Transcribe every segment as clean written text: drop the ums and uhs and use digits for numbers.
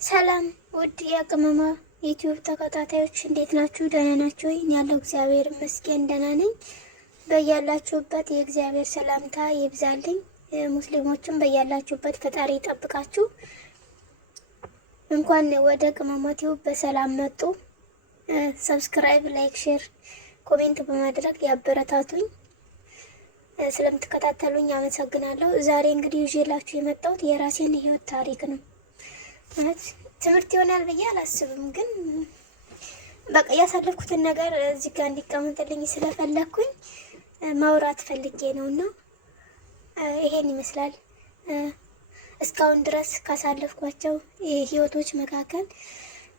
ሰላም ውድ የቅመማ ዩቲዩብ ተከታታዮች እንዴት ናችሁ? ደህና ናችሁ ወይ? ያለው እግዚአብሔር ይመስገን ደህና ነኝ። በያላችሁበት የእግዚአብሔር ሰላምታ ይብዛልኝ። ሙስሊሞችም በያላችሁበት ፈጣሪ ይጠብቃችሁ። እንኳን ወደ ቅመማ ዩቲዩብ በሰላም መጡ። ሰብስክራይብ፣ ላይክ፣ ሼር፣ ኮሜንት በማድረግ ያበረታቱኝ። ስለምትከታተሉኝ አመሰግናለሁ። ዛሬ እንግዲህ ይዤላችሁ የመጣሁት የራሴን ህይወት ታሪክ ነው። ትምህርት ይሆናል ብዬ አላስብም፣ ግን በቃ ያሳለፍኩትን ነገር እዚህ ጋር እንዲቀመጥልኝ ስለፈለኩኝ ማውራት ፈልጌ ነውና ይሄን ይመስላል። እስካሁን ድረስ ካሳለፍኳቸው ህይወቶች መካከል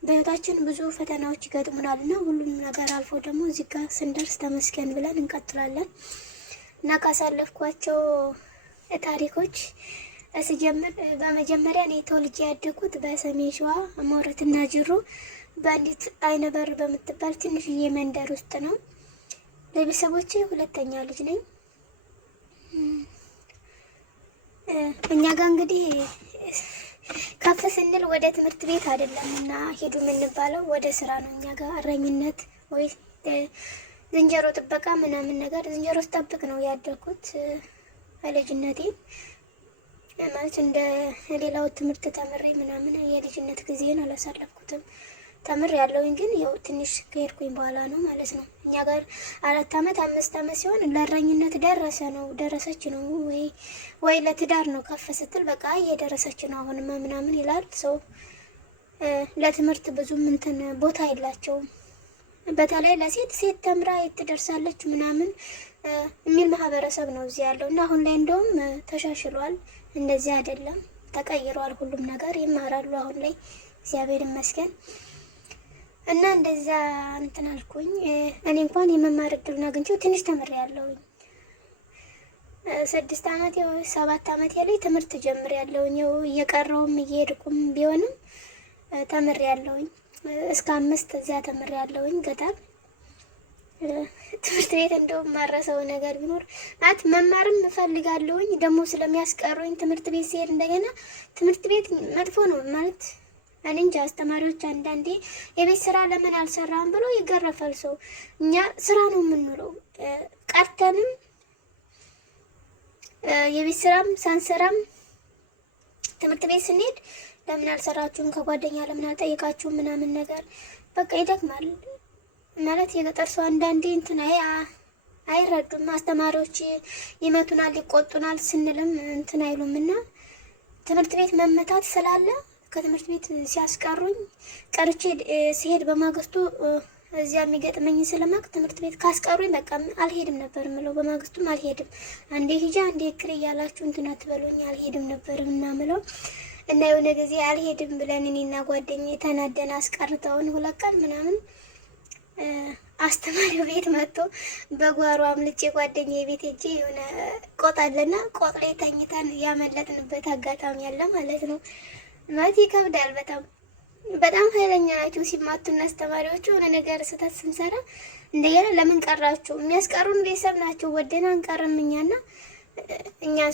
በህይወታችን ብዙ ፈተናዎች ይገጥሙናልና ሁሉም ነገር አልፎ ደግሞ እዚህ ጋር ስንደርስ ተመስገን ብለን እንቀጥላለን እና ካሳለፍኳቸው ታሪኮች ስጀምር በመጀመሪያ እኔ ተወልጄ ያደኩት በሰሜን ሸዋ ሞረትና ጅሩ በአንዲት አይነበር በምትባል ትንሽዬ መንደር ውስጥ ነው። ለቤተሰቦቼ ሁለተኛ ልጅ ነኝ። እኛ ጋር እንግዲህ ከፍ ስንል ወደ ትምህርት ቤት አይደለም እና ሄዱ የምንባለው ወደ ስራ ነው። እኛ ጋር እረኝነት ወይ ዝንጀሮ ጥበቃ ምናምን ነገር ዝንጀሮ ስጠብቅ ነው ያደኩት በልጅነቴ። ማለት እንደ ሌላው ትምህርት ተምሬ ምናምን የልጅነት ጊዜን አላሳለፍኩትም። ተምር ያለውኝ ግን ያው ትንሽ ከሄድኩኝ በኋላ ነው ማለት ነው። እኛ ጋር 4 ዓመት 5 ዓመት ሲሆን ለእረኝነት ደረሰች ነው ወይ ለትዳር ነው። ከፍ ስትል በቃ እየደረሰች ነው አሁንማ ምናምን ይላል ሰው። ለትምህርት ብዙም እንትን ቦታ የላቸውም። በተለይ ለሴት ተምራ የት ትደርሳለች ምናምን የሚል ማህበረሰብ ነው እዚህ ያለው እና አሁን ላይ እንደውም ተሻሽሏል። እንደዚህ አይደለም፣ ተቀይሯል። ሁሉም ነገር ይማራሉ አሁን ላይ እግዚአብሔር ይመስገን። እና እንደዛ እንትን አልኩኝ። እኔ እንኳን የመማር እድሉን አግኝቼው ትንሽ ተምሬያለሁኝ። 6 ዓመት 7 ዓመት ላይ ትምህርት ጀምሬያለሁኝ። እየቀረውም እየሄድኩም ቢሆንም ተምሬያለሁኝ። እስከ 5 እዚያ ተምሬያለሁኝ ገጠር ትምህርት ቤት። እንደውም ማረሰው ነገር ቢኖር ማለት መማርም እፈልጋለሁኝ ደግሞ ስለሚያስቀሩኝ ትምህርት ቤት ሲሄድ እንደገና ትምህርት ቤት መጥፎ ነው ማለት እኔ እንጃ። አስተማሪዎች አንዳንዴ የቤት ስራ ለምን አልሰራም ብሎ ይገረፋል ሰው። እኛ ስራ ነው የምንውለው ቀርተንም የቤት ስራም ሳንሰራም ትምህርት ቤት ስንሄድ ለምን አልሰራችሁም፣ ከጓደኛ ለምን አልጠየቃችሁም ምናምን ነገር በቃ ይደክማል። ማለት የገጠር ሰው አንዳንዴ እንትን አይረዱም። አስተማሪዎች ይመቱናል፣ ይቆጡናል ስንልም እንትን አይሉም እና ትምህርት ቤት መመታት ስላለ ከትምህርት ቤት ሲያስቀሩኝ ቀርቼ ሲሄድ በማግስቱ እዚያ የሚገጥመኝ ስለማቅ ትምህርት ቤት ካስቀሩኝ በቃ አልሄድም ነበር ምለው። በማግስቱም አልሄድም። አንዴ ሂጃ አንዴ ክር እያላችሁ እንትን አትበሉኝ አልሄድም ነበር ምናምለው እና የሆነ ጊዜ አልሄድም ብለን እኔና ጓደኛዬ ተናደን አስቀርተውን 2 ቀን ምናምን አስተማሪው ቤት መጥቶ በጓሮ አምልጬ ጓደኛዬ ቤት ሄጄ የሆነ ቆጥ አለና ቆጥ ላይ ተኝተን ያመለጥንበት አጋጣሚ ያለ ማለት ነው። ማለት ይከብዳል። በጣም ኃይለኛ ናቸው ሲማቱና አስተማሪዎቹ። የሆነ ነገር ስህተት ስንሰራ እንደገና ለምን ቀራችሁ? የሚያስቀሩን ቤተሰብ ናቸው። ወደን አንቀርም እኛን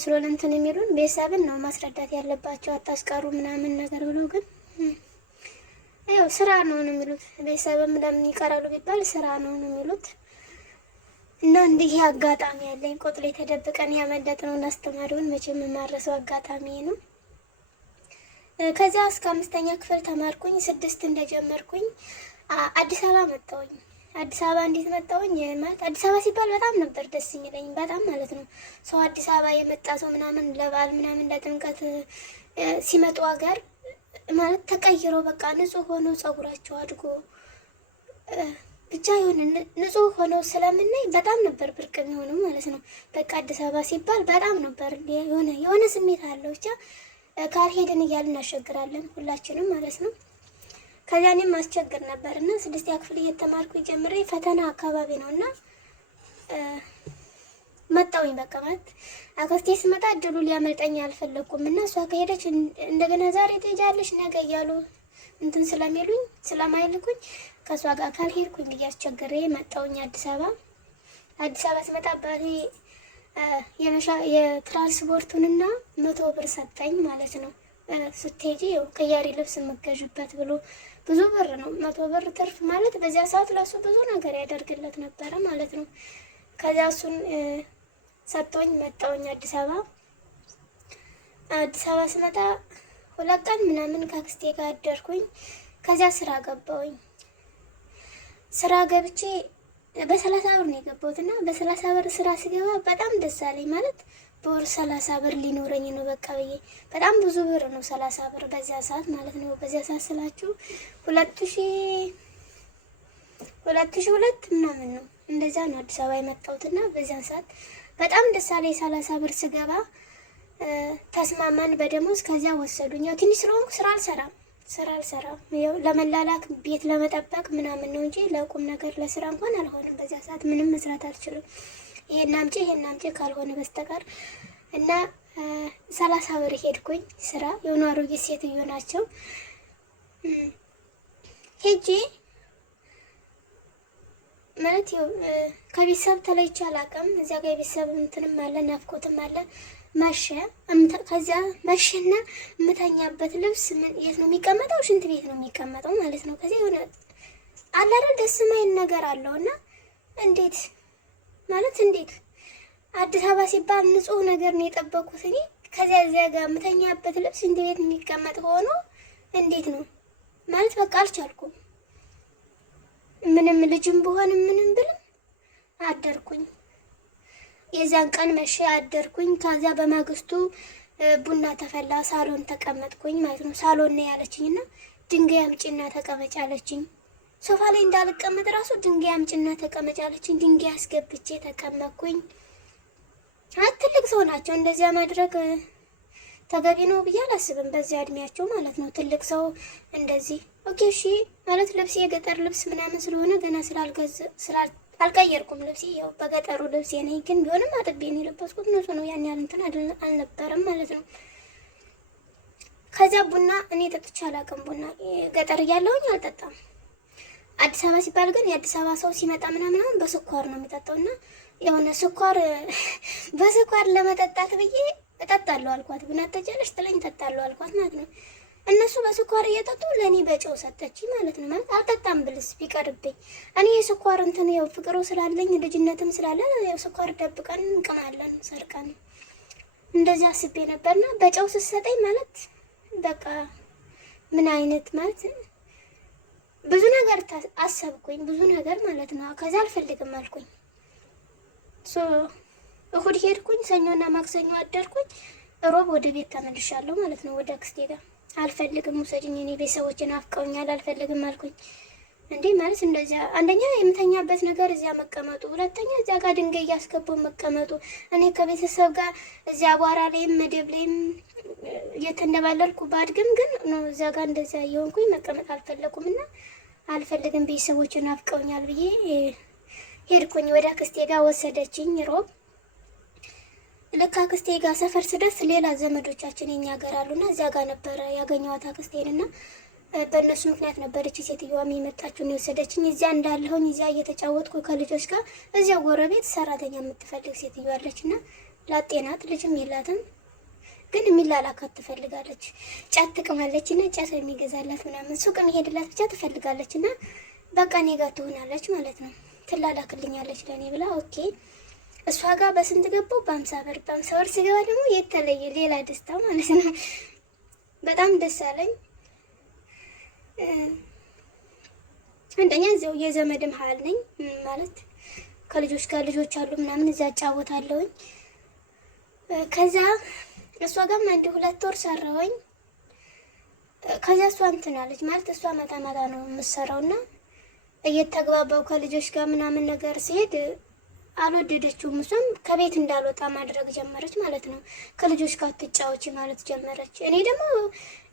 ስለሆነ እንትን የሚሉን ቤተሰብን ነው ማስረዳት ያለባቸው። አታስቀሩ ምናምን ነገር ብሎ ግን ያው ስራ ነው የሚሉት። ቤተሰብም ለምን ይቀራሉ ቢባል ስራ ነው የሚሉት። እና እንዲህ አጋጣሚ ያለኝ ቆጥ ላይ ተደብቀን ያመለጥነውን አስተማሪውን መቼም የማረሰው አጋጣሚ ነው። ከዛ እስከ 5ኛ ክፍል ተማርኩኝ። 6 እንደጀመርኩኝ አዲስ አበባ መጣሁኝ። አዲስ አበባ እንዴት መጣሁኝ? ማለት አዲስ አበባ ሲባል በጣም ነበር ደስ የሚለኝ፣ በጣም ማለት ነው። ሰው አዲስ አበባ የመጣ ሰው ምናምን ለበዓል ምናምን ለጥምቀት ሲመጡ ሀገር ማለት ተቀይሮ በቃ ንጹህ ሆኖ ጸጉራቸው አድጎ ብቻ የሆነ ንጹህ ሆኖ ስለምናይ በጣም ነበር ብርቅ የሚሆነው ማለት ነው። በቃ አዲስ አበባ ሲባል በጣም ነበር የሆነ ስሜት አለው። ብቻ ካልሄድን እያልን እናስቸግራለን ሁላችንም ማለት ነው። ከዚያ እኔም አስቸግር ነበር እና 6ኛ ክፍል እየተማርኩ ጀምሬ ፈተና አካባቢ ነው እና መጣሁኝ። በቃ ማለት አክስቴ ስመጣ እድሉ ሊያመልጠኝ አልፈለኩም እና እሷ ከሄደች እንደገና ዛሬ ትሄጃለሽ ነገ እያሉ እንትን ስለሚሉኝ ስለማይልኩኝ ከእሷ ጋር ካልሄድኩኝ ብዬ አስቸግሬ መጣሁኝ አዲስ አበባ። አዲስ አበባ ስመጣ ባሌ የትራንስፖርቱንና 100 ብር ሰጠኝ ማለት ነው። ስትሄጂ ያው ቀያሪ ልብስ የምትገዥበት ብሎ ብዙ ብር ነው። 100 ብር ትርፍ ማለት በዚያ ሰዓት ለሱ ብዙ ነገር ያደርግለት ነበረ ማለት ነው። ከዚያ እሱን ሰጥቶኝ መጣሁኝ አዲስ አበባ። አዲስ አበባ ስመጣ 2 ቀን ምናምን ከአክስቴ ጋር አደርኩኝ። ከዚያ ስራ ገባሁኝ። ስራ ገብቼ በ30 ብር ነው የገባሁት እና በ30 ብር ስራ ስገባ በጣም ደስ አለኝ። ማለት በወር 30 ብር ሊኖረኝ ነው በቃ ብዬ። በጣም ብዙ ብር ነው 30 ብር በዚያ ሰዓት ማለት ነው። በዚያ ሰዓት ስላችሁ 2002 ምናምን ነው እንደዛ ነው አዲስ አበባ የመጣሁትና በዚያን ሰዓት በጣም ደስ አለኝ። 30 ብር ስገባ ተስማማን በደሞዝ። ከዚያ ወሰዱኝ። ያው ትንሽ ስለሆንኩ ስራ አልሰራም። ያው ለመላላክ ቤት ለመጠበቅ ምናምን ነው እንጂ ለቁም ነገር ለስራ እንኳን አልሆነም። በዚያ ሰዓት ምንም መስራት አልችልም ይሄን አምጪ ካልሆነ በስተቀር እና 30 ብር ሄድኩኝ ስራ። የሆኑ አሮጌት ሴትዮ ናቸው። ሄጄ ማለት ያው ከቤተሰብ ተለይቼ አላውቅም። እዚያ ጋር የቤተሰብ እንትንም አለ ናፍቆትም አለ። ከዚያ መሸና የምተኛበት ልብስ የት ነው የሚቀመጠው? ሽንት ቤት ነው የሚቀመጠው ማለት ነው። ከዚያ የሆነ አላረ ደስ ማይል ነገር አለውና እንዴት አዲስ አበባ ሲባል ንጹህ ነገር ነው የጠበቁት እኔ። ከዚያ እዚያ ጋር የምተኛበት ልብስ ሽንት ቤት የሚቀመጥ ሆኖ እንዴት ነው ማለት በቃ አልቻልኩም። ምንም ልጅም ብሆንም ምንም ብልም አደርኩኝ። የዛን ቀን መሸ አደርኩኝ። ከዚያ በማግስቱ ቡና ተፈላ፣ ሳሎን ተቀመጥኩኝ ማለት ነው። ሳሎን ነው ያለችኝና ድንጋይ አምጪና ተቀመጭ አለችኝ። ሶፋ ላይ እንዳልቀመጥ ራሱ ድንጋይ አምጪና ተቀመጭ አለችኝ። ድንጋይ አስገብቼ ተቀመጥኩኝ። ትልቅ ሰው ናቸው። እንደዚያ ማድረግ ተገቢ ነው ብዬ አላስብም፣ በዚያ እድሜያቸው ማለት ነው። ትልቅ ሰው እንደዚህ ኦኬ እሺ ማለት ልብስ የገጠር ልብስ ምናምን ስለሆነ ገና አልቀየርኩም ልብሴ። ያው በገጠሩ ልብሴ ነኝ፣ ግን ቢሆንም አጥቤ ነው የለበስኩት። ንጹህ ነው፣ ያን ያህል እንትን አልነበረም ማለት ነው። ከዚያ ቡና እኔ ጠጥቼ አላውቅም። ቡና ገጠር እያለሁኝ አልጠጣም። አዲስ አበባ ሲባል ግን የአዲስ አበባ ሰው ሲመጣ ምናምን አሁን በስኳር ነው የሚጠጣው እና የሆነ ስኳር በስኳር ለመጠጣት ብዬ እጠጣለሁ አልኳት። ቡና ትጠጫለሽ ትለኝ እጠጣለሁ አልኳት ማለት ነው። እነሱ በስኳር እየጠጡ ለእኔ በጨው ሰጠች ማለት ነው። ማለት አልጠጣም ብልስ ቢቀርብኝ እኔ የስኳር እንትን ያው ፍቅሩ ስላለኝ ልጅነትም ስላለ ያው ስኳር ደብቀን እንቅማለን ሰርቀን እንደዚህ አስቤ ነበርና በጨው ስትሰጠኝ ማለት በቃ ምን አይነት ማለት ብዙ ነገር አሰብኩኝ፣ ብዙ ነገር ማለት ነው። ከዛ አልፈልግም አልኩኝ። እሁድ ሄድኩኝ፣ ሰኞና ማክሰኞ አደርኩኝ። ሮብ ወደ ቤት ተመልሻለሁ ማለት ነው፣ ወደ አክስቴ ጋር። አልፈልግም ውሰድኝ፣ እኔ ቤተሰቦችን አፍቀውኛል፣ አልፈልግም አልኩኝ። እንዴ ማለት እንደዚያ አንደኛ የምተኛበት ነገር እዚያ መቀመጡ፣ ሁለተኛ እዚያ ጋር ድንጋይ እያስገባው መቀመጡ። እኔ ከቤተሰብ ጋር እዚያ አቧራ ላይም መደብ ላይም እየተንደባለልኩ ባድግም ግን ነው እዚያ ጋር እንደዚያ እየሆንኩኝ መቀመጥ አልፈለኩም እና አልፈልግም ቤተሰቦችን አፍቀውኛል ብዬ ሄድኩኝ። ወደ አክስቴ ጋር ወሰደችኝ ሮብ። ልክ አክስቴ ጋር ሰፈር ስደርስ ሌላ ዘመዶቻችን የኛ ሀገር አሉና እዚያ ጋር ነበረ ያገኘኋት አክስቴንና በእነሱ ምክንያት ነበረች ሴትዮዋ የመጣችውን የወሰደችኝ። እዚያ እንዳለሁኝ እዚያ እየተጫወትኩ ከልጆች ጋር እዚያ ጎረቤት ሰራተኛ የምትፈልግ ሴትዮ አለችና ላጤ ናት፣ ልጅም የላትም ግን የሚላላካት ትፈልጋለች። ጫት ትቅማለች እና ጫት የሚገዛላት ምናምን ሱቅ የሚሄድላት ብቻ ትፈልጋለች እና በቃ እኔ ጋር ትሆናለች ማለት ነው፣ ትላላክልኛለች ለእኔ ብላ ኦኬ። እሷ ጋር በስንት ገባው? በ50 ብር። በ50 ብር ሲገባ ደግሞ የተለየ ሌላ ደስታ ማለት ነው። በጣም ደስ አለኝ። አንደኛ እዚያው የዘመድ መሀል ነኝ ማለት ከልጆች ጋር ልጆች አሉ ምናምን እዚያ እጫወታለሁኝ። ከዛ እሷ ጋርም 1-2 ወር ሰራሁኝ። ከዛ እሷ እንትን አለች ማለት እሷ ማታ ማታ ነው የምትሰራውና እየተግባባው ከልጆች ጋር ምናምን ነገር ሲሄድ አልወደደችውም። እሷም ከቤት እንዳልወጣ ማድረግ ጀመረች ማለት ነው። ከልጆች ጋር ትጫወቺ ማለት ጀመረች። እኔ ደግሞ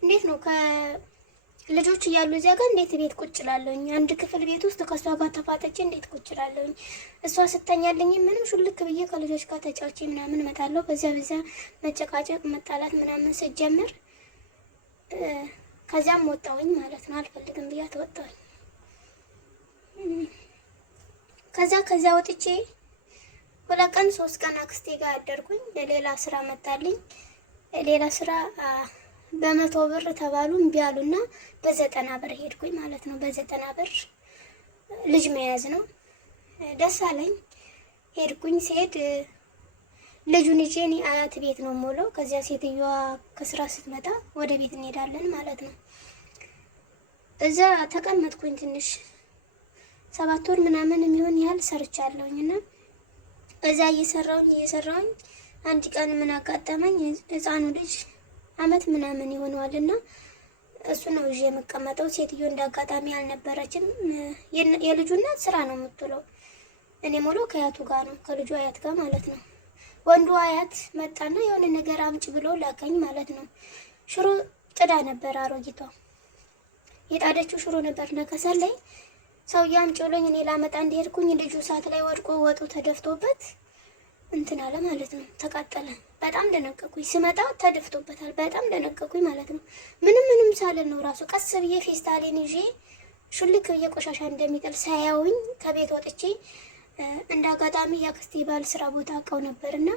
እንዴት ነው ከልጆች እያሉ እዚያ ጋር እንዴት ቤት ቁጭ እላለሁኝ? አንድ ክፍል ቤት ውስጥ ከእሷ ጋር ተፋተቼ እንዴት ቁጭ እላለሁኝ? እሷ ስተኛልኝ ምንም ሹልክ ብዬ ከልጆች ጋር ተጫውቼ ምናምን እመጣለሁ። በዚያ መጨቃጨቅ መጣላት ምናምን ስጀምር ከዚያም ወጣሁኝ ማለት ነው። አልፈልግም ብያ ተወጣሁኝ። ከዛ ወጥቼ 2 ቀን 3 ቀን አክስቴ ጋር አደርኩኝ። ሌላ ስራ መጣልኝ። ሌላ ስራ በ100 ብር ተባሉ እምቢ አሉና በ90 ብር ሄድኩኝ ማለት ነው። በ90 ብር ልጅ መያዝ ነው። ደስ አለኝ። ሄድኩኝ። ሲሄድ ልጁን ይዤ እኔ አያት ቤት ነው የምውለው። ከዚያ ሴትዮዋ ከስራ ስትመጣ ወደ ቤት እንሄዳለን ማለት ነው። እዛ ተቀመጥኩኝ ትንሽ 7 ወር ምናምን የሚሆን ያህል ሰርቻለሁኝ እና እዛ እየሰራሁኝ አንድ ቀን ምን አጋጠመኝ? ህፃኑ ልጅ አመት ምናምን ይሆነዋልና እሱ ነው ይዤ የምቀመጠው። ሴትዮ እንዳጋጣሚ አልነበረችም። የልጁ እናት ስራ ነው የምትውለው። እኔ ሙሉ ከአያቱ ጋር ነው፣ ከልጁ አያት ጋር ማለት ነው። ወንዱ አያት መጣና የሆነ ነገር አምጭ ብሎ ላከኝ ማለት ነው። ሽሮ ጥዳ ነበር አሮጊቷ። የጣደችው ሽሮ ነበር ከሰል ላይ። ሰውዬው አምጪ ብሎኝ እኔ ላመጣ እንደሄድኩኝ ልጁ እሳት ላይ ወድቆ ወጡ ተደፍቶበት እንትን አለ ማለት ነው። ተቃጠለ። በጣም ደነቀኩኝ። ስመጣ ተደፍቶበታል። በጣም ደነቀኩኝ ማለት ነው። ምንም ሳልል ነው ራሱ ቀስ ብዬ ፌስታሌን ይዤ ሹልክ ብዬ ቆሻሻ እንደሚጥል ሳያውኝ ከቤት ወጥቼ እንደ አጋጣሚ የአክስቴ ባል ስራ ቦታ አውቀው ነበርና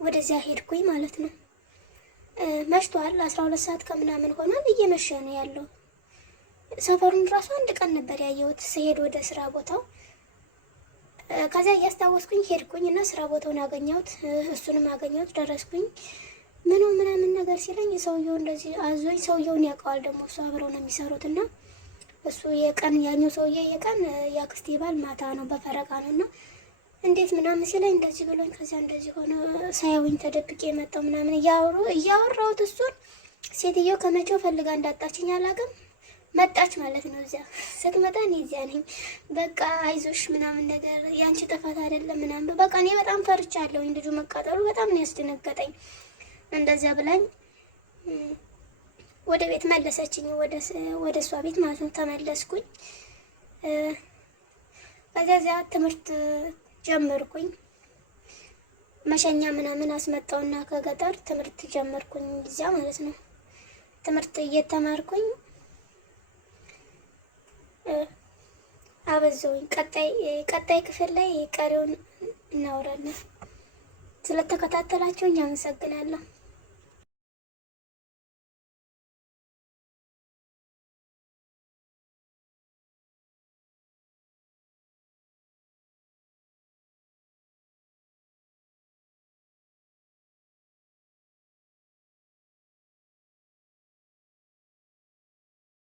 ወደዚያ ሄድኩኝ ማለት ነው። መሽቷል። 12 ሰዓት ከምናምን ሆኗል። እየመሸ ነው ያለው። ሰፈሩን ራሱ አንድ ቀን ነበር ያየሁት ስሄድ ወደ ስራ ቦታው። ከዚያ እያስታወስኩኝ ሄድኩኝ እና ስራ ቦታውን አገኘሁት። እሱንም አገኘሁት። ደረስኩኝ። ምናምን ነገር ሲለኝ ሰውየው እንደዚህ አዞኝ፣ ሰውየውን ያውቀዋል ደግሞ እሱ አብረው ነው የሚሰሩት እና እሱ የቀን ያኛው ሰውዬ የቀን የአክስቴ ባል ማታ ነው በፈረቃ ነው እና እንዴት ምናምን ሲለኝ እንደዚህ ብሎኝ ከዚያ እንደዚህ ሆነ። ሳያውኝ ተደብቄ የመጣው ምናምን እያወራሁት እሱን ሴትዮ ከመቼው ፈልጋ እንዳጣችኝ አላውቅም። መጣች ማለት ነው። እዚያ ስትመጣ እኔ እዚያ ነኝ። በቃ አይዞሽ ምናምን ነገር ያንቺ ጥፋት አይደለም ምናምን በቃ እኔ በጣም ፈርቻለሁኝ። ልጁ መቃጠሉ በጣም ነው ያስደነገጠኝ። እንደዚያ ብላኝ ወደ ቤት መለሰችኝ። ወደ እሷ ቤት ማለት ነው። ተመለስኩኝ። በዚያ ትምህርት ጀመርኩኝ። መሸኛ ምናምን አስመጣውና ከገጠር ትምህርት ጀመርኩኝ እዚያ ማለት ነው። ትምህርት እየተማርኩኝ አበዛውኝ። ቀጣይ ክፍል ላይ ቀሪውን እናወራለን። ስለተከታተላችሁኝ አመሰግናለሁ።